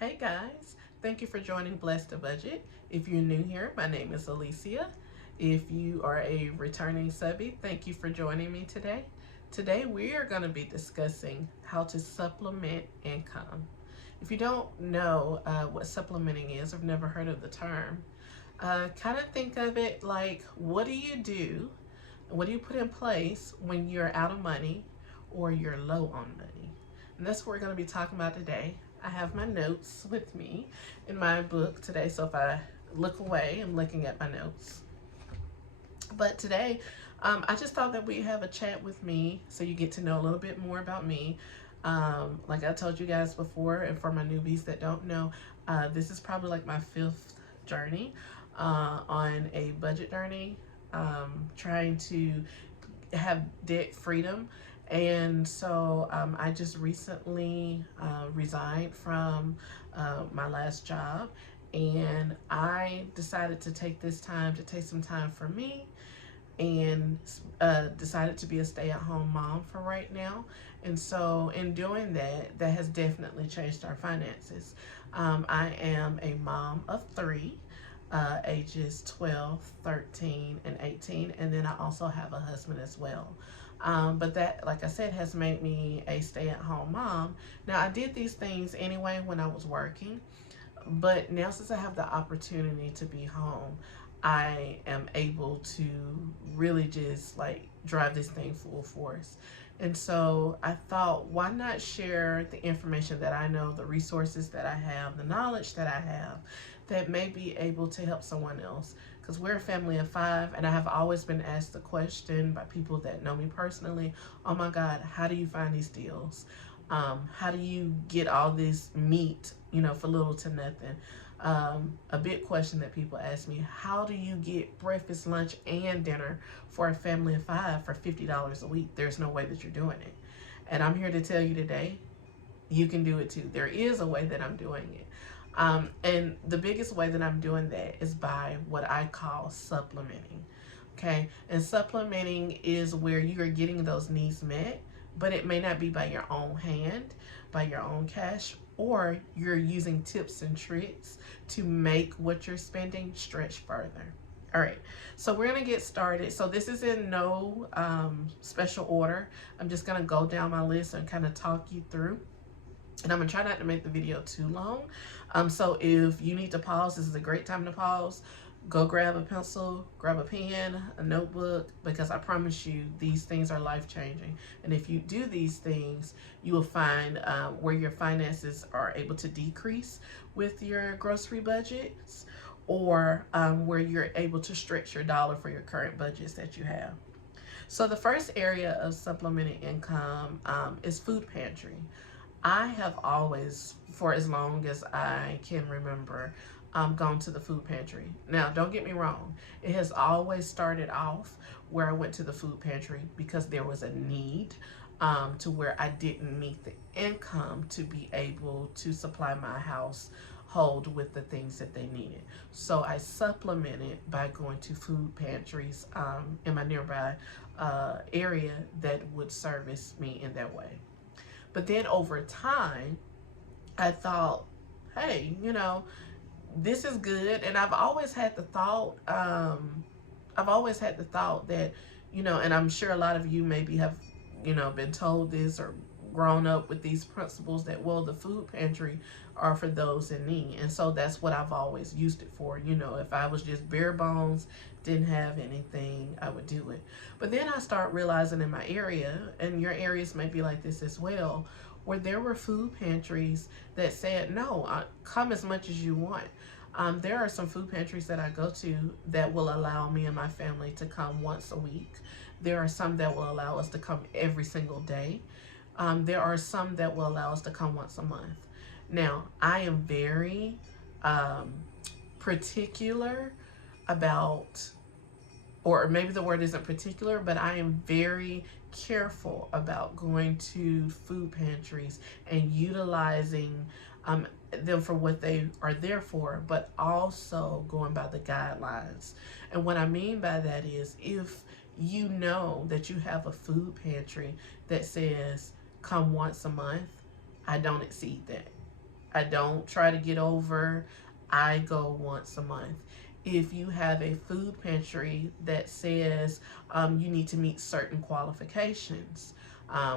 Hey guys, thank you for joining Bless the Budget. If you're new here, my name is Alicia. If you are a returning subby, thank you for joining me today. Today we are going to be discussing how to supplement income. If you don't know what supplementing is or have never heard of the term, kind of think of it like what do you do? What do you put in place when you're out of money or you're low on money? And that's what we're going to be talking about today. I have my notes with me in my book today, so if I look away, I'm looking at my notes. But today, I just thought that we'd have a chat with me so you get to know a little bit more about me. Like I told you guys before, and for my newbies that don't know, this is probably like my fifth journey on a budget journey, trying to have debt freedom. And so I just recently resigned from my last job, and I decided to take this time to take some time for me, and decided to be a stay-at-home mom for right now. And so in doing that, that has definitely changed our finances. I am a mom of three, ages 12, 13, and 18, and then I also have a husband as well. But that, like I said, has made me a stay-at-home mom. Now, I did these things anyway when I was working, but now since I have the opportunity to be home, I am able to really just like drive this thing full force. And so I thought, why not share the information that I know, the resources that I have, the knowledge that I have that may be able to help someone else? Because we're a family of five, and I have always been asked the question by people that know me personally, oh my God, how do you find these deals? How do you get all this meat, for little to nothing? A big question that people ask me, how do you get breakfast, lunch, and dinner for a family of five for $50 a week? There's no way that you're doing it. And I'm here to tell you today, you can do it too. There is a way that I'm doing it. And the biggest way that I'm doing that is by what I call supplementing. Okay. And supplementing is where you are getting those needs met, but it may not be by your own hand, by your own cash, or you're using tips and tricks to make what you're spending stretch further. All right, so we're gonna get started. So this is in no special order. I'm just gonna go down my list and kind of talk you through. And I'm gonna try not to make the video too long. So if you need to pause, this is a great time to pause. Go grab a pencil, grab a pen, a notebook, because I promise you these things are life-changing. And if you do these things, you will find where your finances are able to decrease with your grocery budgets, or where you're able to stretch your dollar for your current budgets that you have. So the first area of supplementing income is food pantry. I have always, for as long as I can remember, gone to the food pantry. Now, don't get me wrong. It has always started off where I went to the food pantry because there was a need, to where I didn't meet the income to be able to supply my household with the things that they needed. So I supplemented by going to food pantries in my nearby area that would service me in that way. But then over time, I thought, hey, this is good. And I've always had the thought, that, and I'm sure a lot of you maybe have, been told this or grown up with these principles that, well, the food pantry are for those in need. And so that's what I've always used it for. If I was just bare bones, didn't have anything, I would do it. But then I start realizing in my area, and your areas may be like this as well, where there were food pantries that said, no, come as much as you want. There are some food pantries that I go to that will allow me and my family to come once a week. There are some that will allow us to come every single day. There are some that will allow us to come once a month. Now, I am very particular about, or maybe the word isn't particular, but I am very careful about going to food pantries and utilizing them for what they are there for, but also going by the guidelines. And what I mean by that is, if you know that you have a food pantry that says come once a month, I don't exceed that. I don't try to get over. I go once a month. If you have a food pantry that says you need to meet certain qualifications,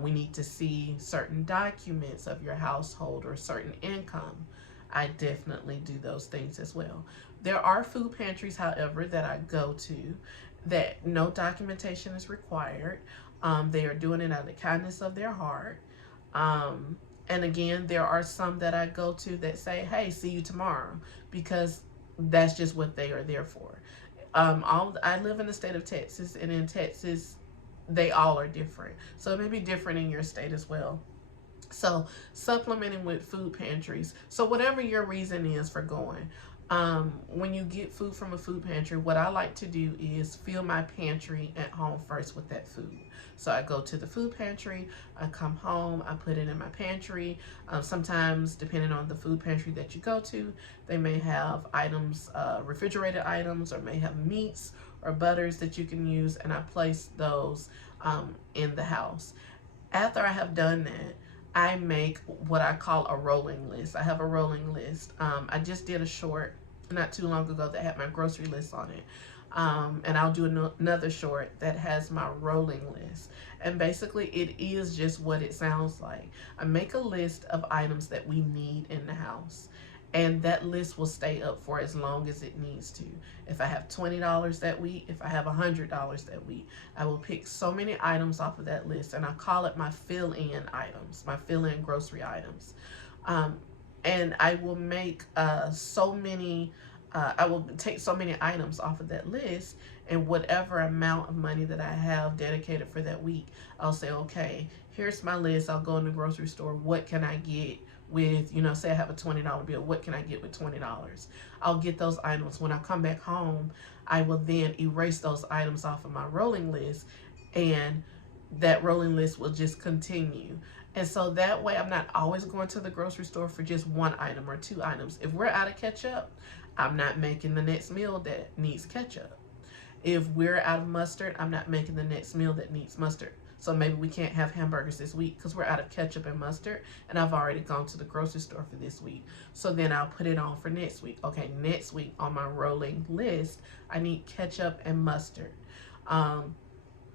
we need to see certain documents of your household or certain income, I definitely do those things as well. There are food pantries, however, that I go to that no documentation is required. They are doing it out of the kindness of their heart. Um, and again, there are some that I go to that say, "Hey, see you tomorrow," because that's just what they are there for. I live in the state of Texas, and in Texas, they all are different. So it may be different in your state as well. So supplementing with food pantries. So whatever your reason is for going, when you get food from a food pantry, what I like to do is fill my pantry at home first with that food. So I go to the food pantry, I come home, I put it in my pantry. Sometimes, depending on the food pantry that you go to, they may have items, refrigerated items, or may have meats or butters that you can use, and I place those in the house. After I have done that, I make what I call a rolling list. I have a rolling list. I just did a short not too long ago that had my grocery list on it. And I'll do another short that has my rolling list. And basically, it is just what it sounds like. I make a list of items that we need in the house, and that list will stay up for as long as it needs to. If I have $20 that week, if I have $100 that week, I will pick so many items off of that list, and I call it my fill-in items, my fill-in grocery items. Um, and I will make I will take so many items off of that list, and whatever amount of money that I have dedicated for that week, I'll say, okay, here's my list. I'll go in the grocery store. What can I get with, say I have a $20 bill. What can I get with $20? I'll get those items. When I come back home, I will then erase those items off of my rolling list, and that rolling list will just continue. And so that way I'm not always going to the grocery store for just one item or two items. If we're out of ketchup, I'm not making the next meal that needs ketchup. If we're out of mustard, I'm not making the next meal that needs mustard. So maybe we can't have hamburgers this week because we're out of ketchup and mustard, and I've already gone to the grocery store for this week. So then I'll put it on for next week. Okay, next week on my rolling list, I need ketchup and mustard. And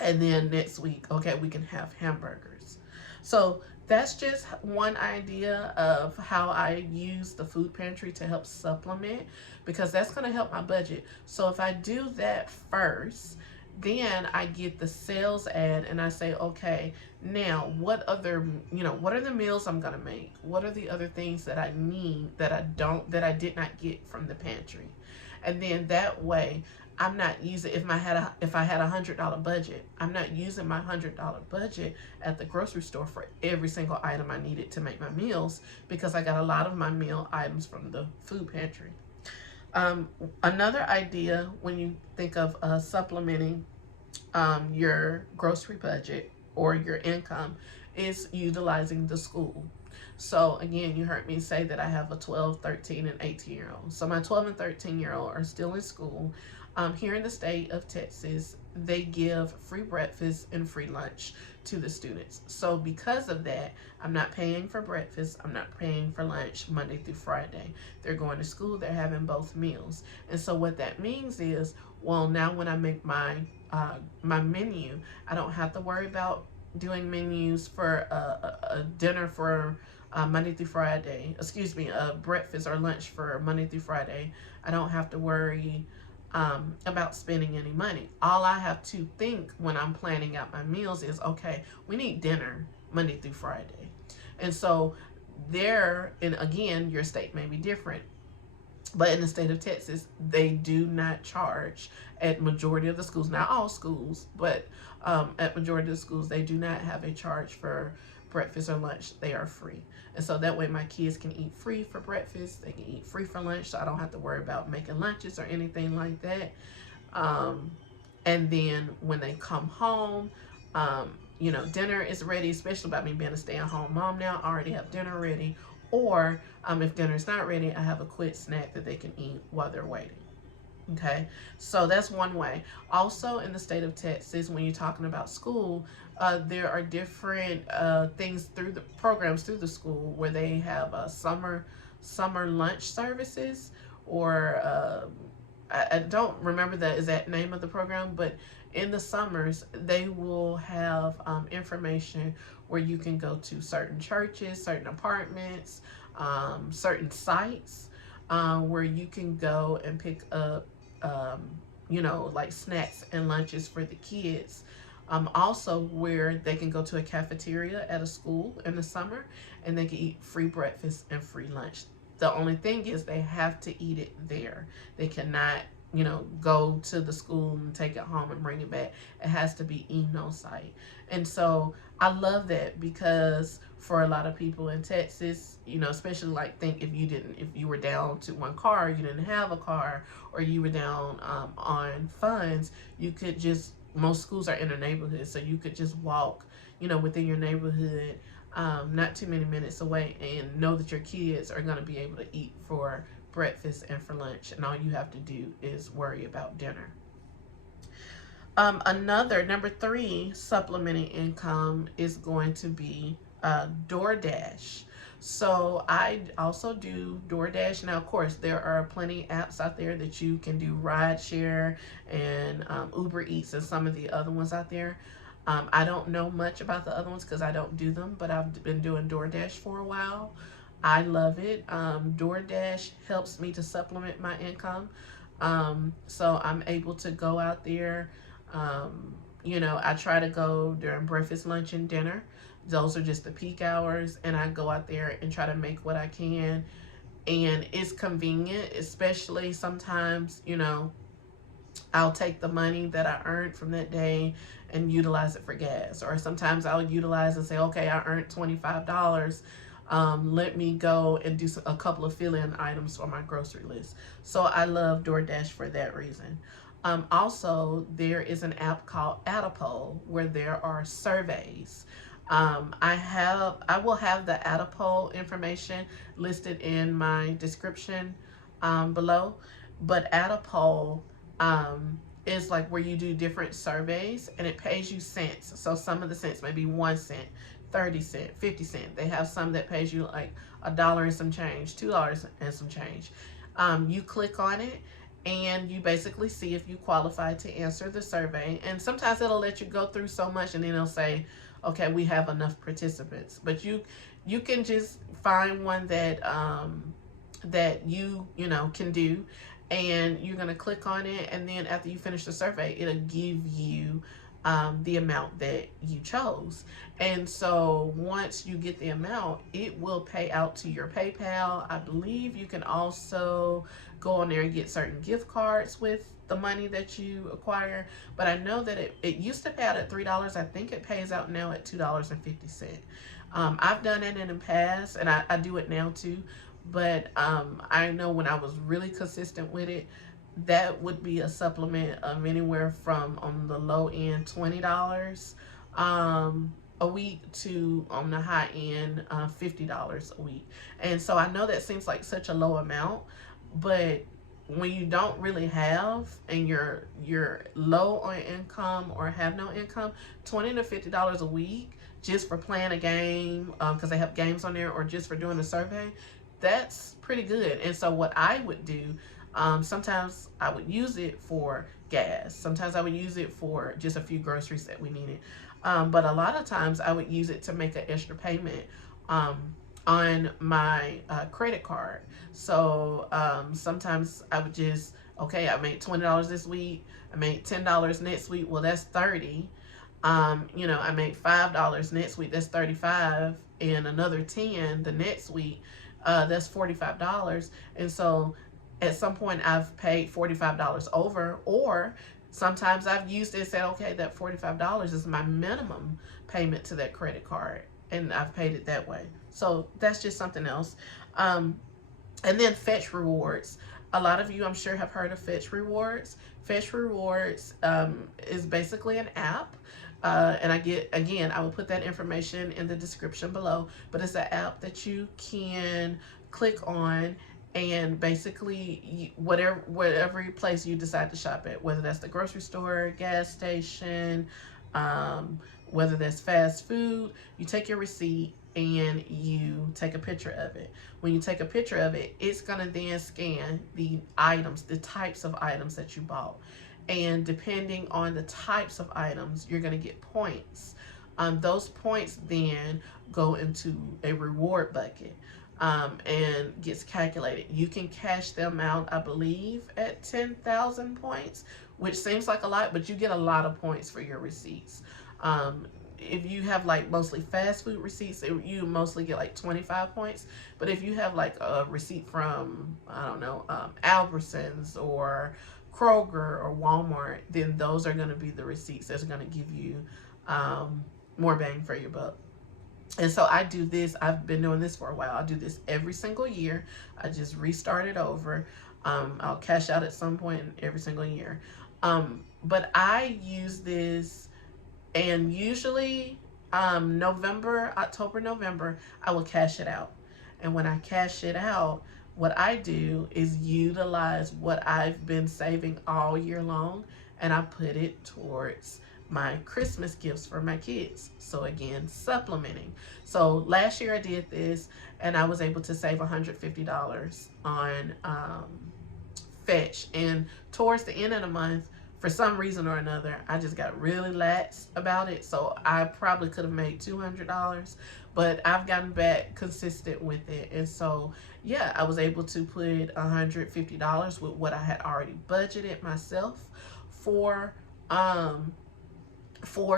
then next week, okay, we can have hamburgers. So that's just one idea of how I use the food pantry to help supplement, because that's going to help my budget. So if I do that first, then I get the sales ad and I say, okay, now what are the meals I'm going to make? What are the other things that I need that I did not get from the pantry? And then that way I'm not using, if I had a $100 budget, I'm not using my $100 budget at the grocery store for every single item I needed to make my meals, because I got a lot of my meal items from the food pantry. Another idea when you think of supplementing your grocery budget or your income is utilizing the school. So again, you heard me say that I have a 12, 13, and 18-year-old. So my 12 and 13-year-old are still in school. Here in the state of Texas, they give free breakfast and free lunch to the students. So because of that, I'm not paying for breakfast, I'm not paying for lunch Monday through Friday. They're going to school, they're having both meals. And so what that means is, well, now when I make my menu, I don't have to worry about doing menus for a dinner for Monday through Friday. Excuse me, a breakfast or lunch for Monday through Friday. I don't have to worry about spending any money. All I have to think when I'm planning out my meals is, okay, we need dinner Monday through Friday. And so there, and again, your state may be different, but in the state of Texas, they do not charge at majority of the schools, not all schools, but at majority of the schools, they do not have a charge for breakfast or lunch. They are free. And so that way my kids can eat free for breakfast, they can eat free for lunch, so I don't have to worry about making lunches or anything like that. And then when they come home, dinner is ready, especially about me being a stay-at-home mom now. I already have dinner ready. Or if dinner is not ready, I have a quick snack that they can eat while they're waiting. Okay, so that's one way. Also in the state of Texas, when you're talking about school, there are different things through the programs through the school where they have summer lunch services, or I don't remember the exact name of the program, but in the summers they will have information where you can go to certain churches, certain apartments, certain sites, where you can go and pick up, like snacks and lunches for the kids. Also, where they can go to a cafeteria at a school in the summer and they can eat free breakfast and free lunch. The only thing is they have to eat it there. They cannot, go to the school and take it home and bring it back. It has to be eaten on site. And so I love that, because for a lot of people in Texas, especially like think if you were down to one car, you didn't have a car, or you were down on funds, you could just, most schools are in a neighborhood, so you could just walk, within your neighborhood, not too many minutes away, and know that your kids are going to be able to eat for breakfast and for lunch, and all you have to do is worry about dinner. Another, number 3, supplementing income is going to be DoorDash. So I also do DoorDash. Now, of course, there are plenty of apps out there that you can do rideshare and Uber Eats and some of the other ones out there. I don't know much about the other ones because I don't do them, but I've been doing DoorDash for a while. I love it. DoorDash helps me to supplement my income. So I'm able to go out there. I try to go during breakfast, lunch, and dinner. Those are just the peak hours, and I go out there and try to make what I can. And it's convenient, especially sometimes, I'll take the money that I earned from that day and utilize it for gas. Or sometimes I'll utilize and say, okay, I earned $25. Let me go and do a couple of fill-in items for my grocery list. So I love DoorDash for that reason. Also, there is an app called AttaPoll where there are surveys. I will have the AttaPoll information listed in my description below, but AttaPoll is like where you do different surveys and it pays you cents. So some of the cents may be 1 cent, 30 cent, 50 cent. They have some that pays you like $1 and some change, $2 and some change. You click on it and you basically see if you qualify to answer the survey. And sometimes it'll let you go through so much and then it'll say, okay, we have enough participants. But you can just find one that that you can do, and you're gonna click on it, and then after you finish the survey, it'll give you the amount that you chose. And so once you get the amount, it will pay out to your PayPal. I believe you can also go on there and get certain gift cards with the money that you acquire. But I know that it used to pay out at $3. I think it pays out now at $2.50. I've done it in the past, and I do it now too. But I know when I was really consistent with it, that would be a supplement of anywhere from, on the low end, $20 a week to, on the high end, $50 a week. And so I know that seems like such a low amount, but when you don't really have, and you're low on income or have no income, $20 to $50 a week just for playing a game, because they have games on there, or just for doing a survey, that's pretty good. And so what I would do, sometimes I would use it for gas. Sometimes I would use it for just a few groceries that we needed. But a lot of times I would use it to make an extra payment on my credit card. So sometimes I would just, okay, I made $20 this week. I made $10 next week. Well, that's 30. I made $5 next week. That's 35, and another 10 the next week. That's $45. And so at some point I've paid $45 over, or sometimes I've used it and said, okay, that $45 is my minimum payment to that credit card, and I've paid it that way. So that's just something else. And then Fetch Rewards. A lot of you, I'm sure, have heard of Fetch Rewards. Fetch Rewards is basically an app. And I will put that information in the description below, but it's an app that you can click on, and basically whatever place you decide to shop at, whether that's the grocery store, gas station, whether that's fast food, you take your receipt and you take a picture of it. When you take a picture of it, it's gonna then scan the items, the types of items that you bought. And depending on the types of items, you're gonna get points. Those points then go into a reward bucket. And gets calculated. You can cash them out, I believe, at 10,000 points, which seems like a lot, but you get a lot of points for your receipts. If you have like mostly fast food receipts, you mostly get like 25 points. But if you have like a receipt from, I don't know, Albertsons or Kroger or Walmart, then those are going to be the receipts that's going to give you more bang for your buck. And so I do this. I've been doing this for a while. I do this every single year. I just restart it over. I'll cash out at some point every single year. But I use this, and usually October, November, I will cash it out. And when I cash it out, what I do is utilize what I've been saving all year long, and I put it towards my Christmas gifts for my kids. So again, supplementing. So last year I did this, and I was able to save $150 on Fetch. And towards the end of the month, for some reason or another, I just got really lax about it. So I probably could have made $200, but I've gotten back consistent with it. And so, yeah, I was able to put $150 with what I had already budgeted myself for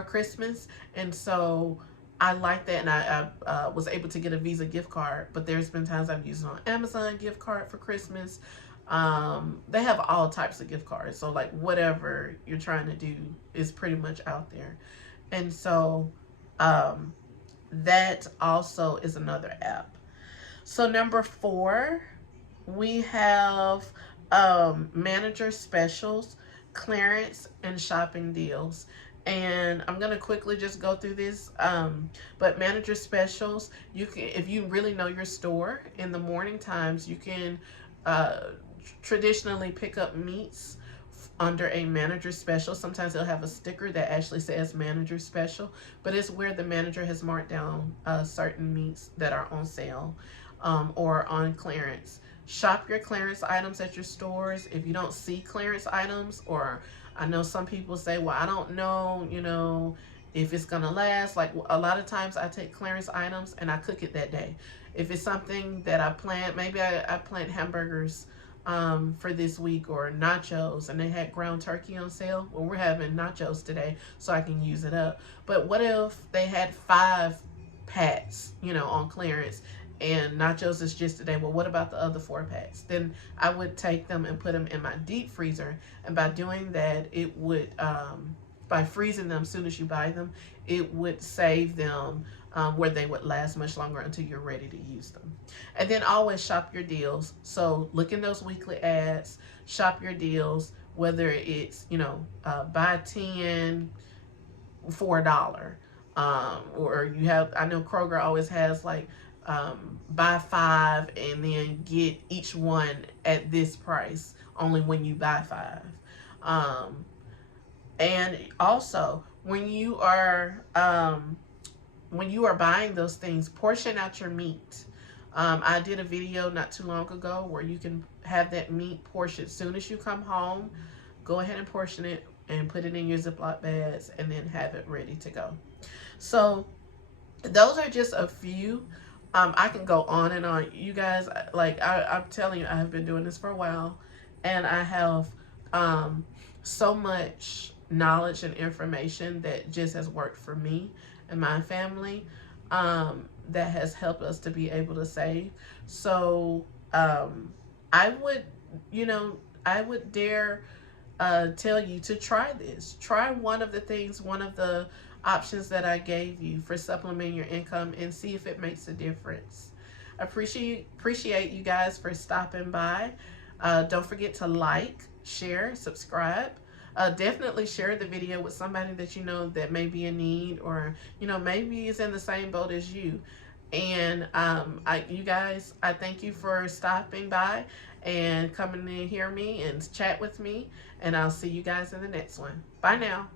Christmas. And so I like that. And I was able to get a Visa gift card, but there's been times I've used it on Amazon gift card for Christmas. They have all types of gift cards. So like whatever you're trying to do is pretty much out there. And so, that also is another app. So number 4, we have, manager specials, clearance, and shopping deals. And I'm going to quickly just go through this. But manager specials, you can, if you really know your store, in the morning times, you can, traditionally pick up meats under a manager special. Sometimes they'll have a sticker that actually says manager special, but it's where the manager has marked down certain meats that are on sale or on clearance. Shop your clearance items at your stores. If you don't see clearance items, or I know some people say, well, I don't know, you know, if it's gonna last. Like a lot of times I take clearance items and I cook it that day. If it's something that I planned, maybe I planned hamburgers for this week, or nachos, and they had ground turkey on sale. Well, we're having nachos today, so I can use it up. But what if they had 5 packs, you know, on clearance, and nachos is just today? Well, what about the other 4 packs? Then I would take them and put them in my deep freezer. And by doing that, it would, by freezing them as soon as you buy them, it would save them where they would last much longer until you're ready to use them. And then always shop your deals. So look in those weekly ads, shop your deals, whether it's, you know, buy 10 for $1. Or you have, I know Kroger always has like, buy 5 and then get each one at this price only when you buy 5. And also when you are buying those things, portion out your meat. I did a video not too long ago where you can have that meat portioned. As soon as you come home, go ahead and portion it and put it in your Ziploc bags and then have it ready to go. So those are just a few. I can go on and on. You guys, like I'm telling you, I have been doing this for a while, and I have so much knowledge and information that just has worked for me and my family, that has helped us to be able to save. So I would, you know, I would dare tell you to try this. Try one of the things, one of the options that I gave you for supplementing your income, and see if it makes a difference. I appreciate you guys for stopping by. Don't forget to like, share, subscribe. Definitely share the video with somebody that you know that may be in need, or you know, maybe is in the same boat as you. And you guys, I thank you for stopping by and coming to hear me and chat with me, and I'll see you guys in the next one. Bye now.